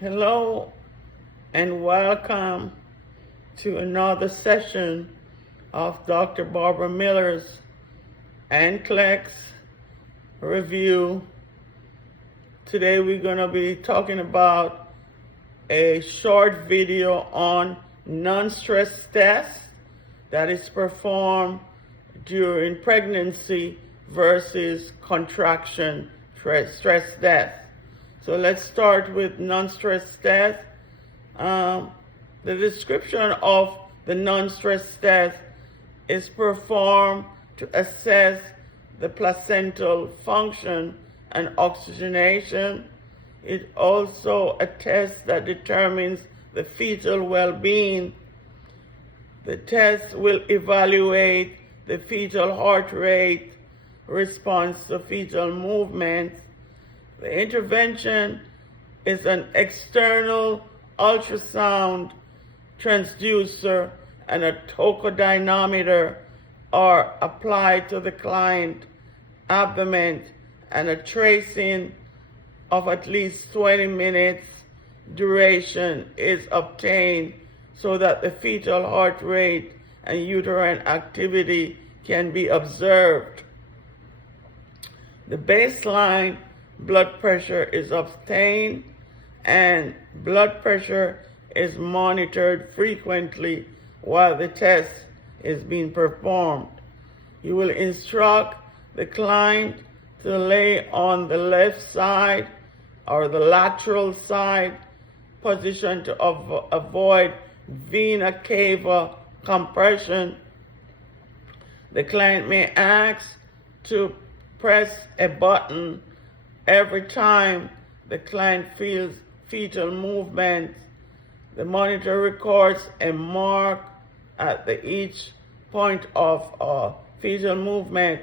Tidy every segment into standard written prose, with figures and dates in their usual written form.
Hello and welcome to another session of Dr. Barbara Miller's NCLEX review. Today we're going to be talking about a short video on non-stress tests that is performed during pregnancy versus contraction-stress test. So let's start with non-stress test. The description of the non-stress test is performed to assess the placental function and oxygenation. It also a test that determines the fetal well-being. The test will evaluate the fetal heart rate, response to fetal movement. The intervention is an external ultrasound transducer and a tokodynamometer are applied to the client abdomen, and a tracing of at least 20 minutes duration is obtained so that the fetal heart rate and uterine activity can be observed. The baseline blood pressure is obtained and blood pressure is monitored frequently while the test is being performed. You will instruct the client to lay on the left side or the lateral side position to avoid vena cava compression. The client may ask to press a button every time the client feels fetal movement. The monitor records a mark at each point of fetal movement,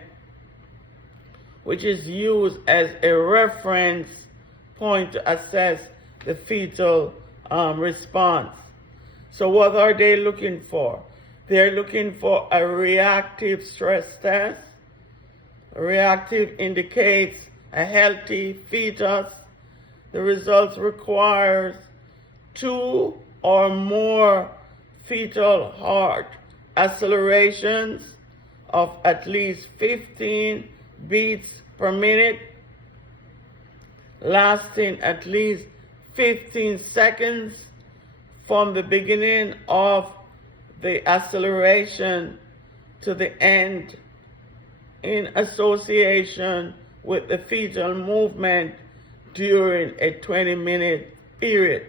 which is used as a reference point to assess the fetal response. So what are they looking for? They're looking for a reactive stress test. Reactive indicates a healthy fetus. The results requires 2 or more fetal heart accelerations of at least 15 beats per minute, lasting at least 15 seconds from the beginning of the acceleration to the end, in association with the fetal movement during a 20-minute period.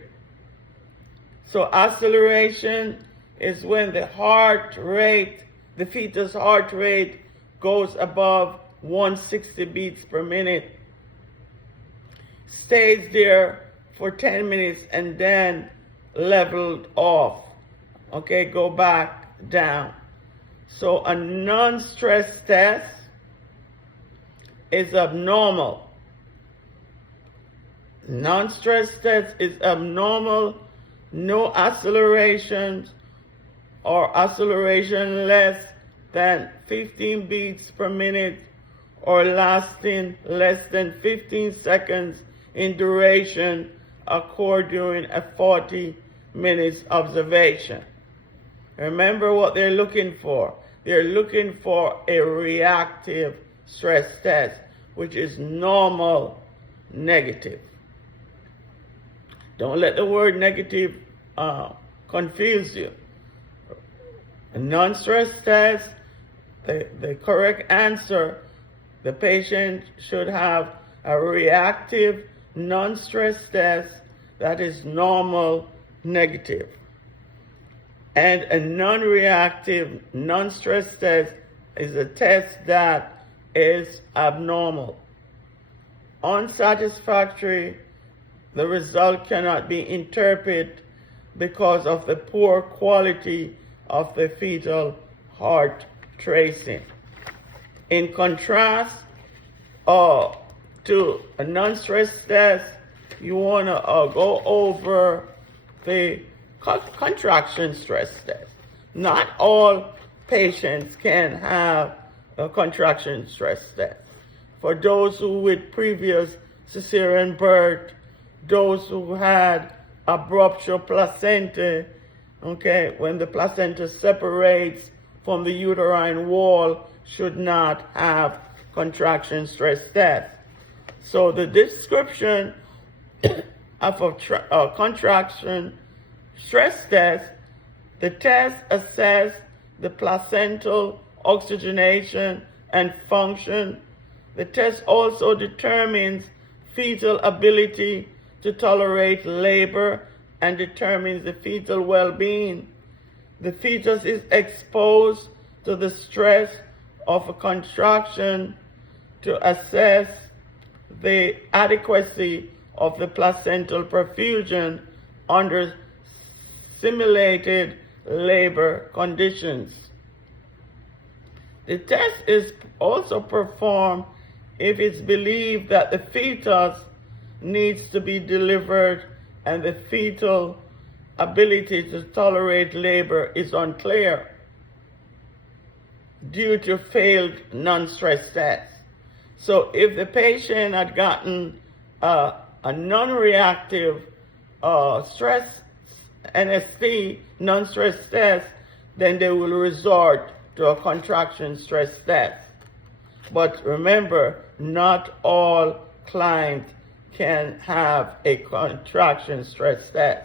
So acceleration is when the heart rate, the fetus heart rate goes above 160 beats per minute, stays there for 10 minutes and then leveled off. Okay, go back down. So a non-stress test is abnormal. Non-stress test is abnormal. No accelerations or acceleration less than 15 beats per minute or lasting less than 15 seconds in duration occur during a 40 minutes observation. Remember what they're looking for. They're looking for a reactive stress test, which is normal negative. Don't let the word negative confuse you. A non-stress test, the correct answer, the patient should have a reactive non-stress test that is normal negative. And a non-reactive non-stress test is a test that is abnormal. Unsatisfactory, the result cannot be interpreted because of the poor quality of the fetal heart tracing. In contrast to a non-stress test, you want to go over the contraction-stress test. Not all patients can have a contraction-stress test. For those who with previous cesarean birth those who had abruptio placenta, okay, when the placenta separates from the uterine wall, should not have contraction stress test. So the description of a contraction stress test, the test assess the placental oxygenation and function. The test also determines fetal ability to tolerate labor and determines the fetal well-being. The fetus is exposed to the stress of a contraction to assess the adequacy of the placental perfusion under simulated labor conditions. The test is also performed if it's believed that the fetus needs to be delivered and the fetal ability to tolerate labor is unclear due to failed non-stress tests. So if the patient had gotten a non-reactive stress NST, non-stress test, then they will resort to a contraction stress test. But remember, not all clients can have a contraction stress test.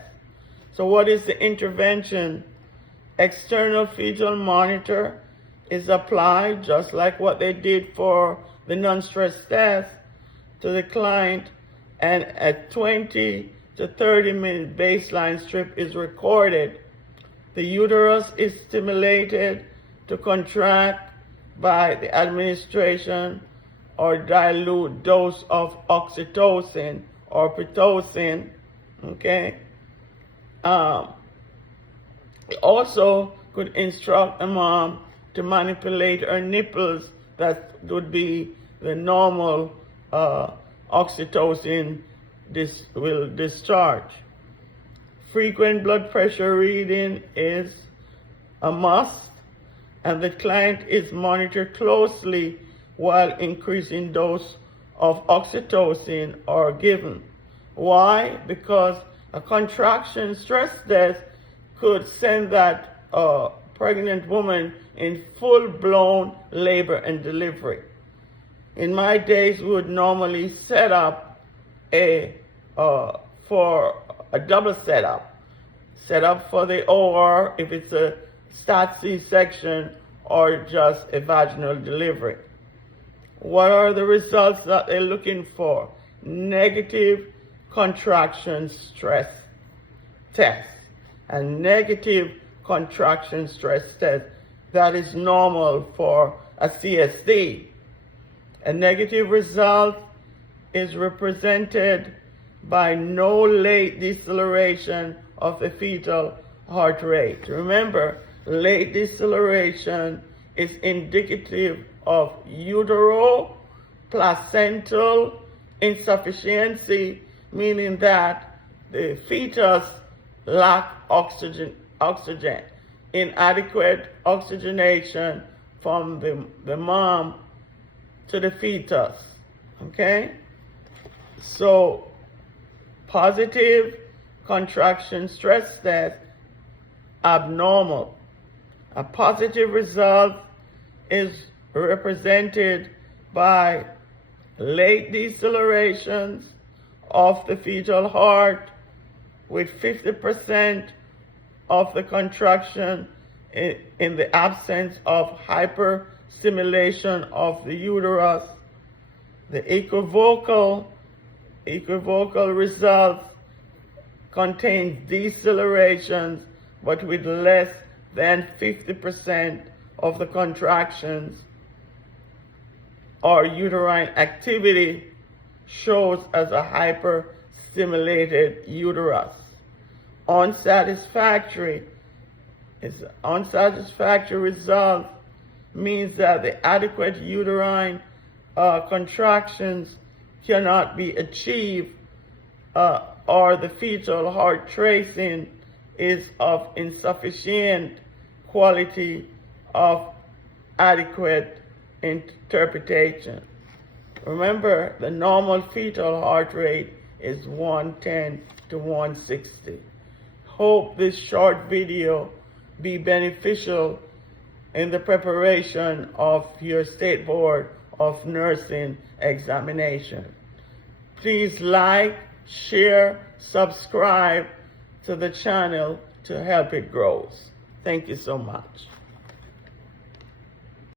So what is the intervention? External fetal monitor is applied just like what they did for the non-stress test to the client, and a 20 to 30 minute baseline strip is recorded. The uterus is stimulated to contract by the administration or dilute dose of oxytocin or pitocin, okay? Also could instruct a mom to manipulate her nipples. That would be the normal oxytocin will discharge. Frequent blood pressure reading is a must, and the client is monitored closely while increasing dose of oxytocin are given. Why? Because a contraction stress test could send that pregnant woman in full-blown labor and delivery. In my days, we would normally set up for a double setup. Set up for the OR if it's a start C-section or just a vaginal delivery. What are the results that they're looking for? Negative contraction stress test. A negative contraction stress test that is normal for a CST. A negative result is represented by no late deceleration of the fetal heart rate. Remember, late deceleration is indicative of utero-placental insufficiency, meaning that the fetus lacks oxygen, inadequate oxygenation from the mom to the fetus, okay? So, positive contraction stress test, abnormal. A positive result is represented by late decelerations of the fetal heart with 50% of the contraction in the absence of hyperstimulation of the uterus. The equivocal results contain decelerations but with less than 50% of the contractions, or uterine activity shows as a hyperstimulated uterus. Unsatisfactory result means that the adequate uterine contractions cannot be achieved, or the fetal heart tracing is of insufficient quality of adequate interpretation. Remember, the normal fetal heart rate is 110 to 160. Hope this short video be beneficial in the preparation of your State Board of Nursing examination. Please like, share, subscribe to the channel to help it grow. Thank you so much.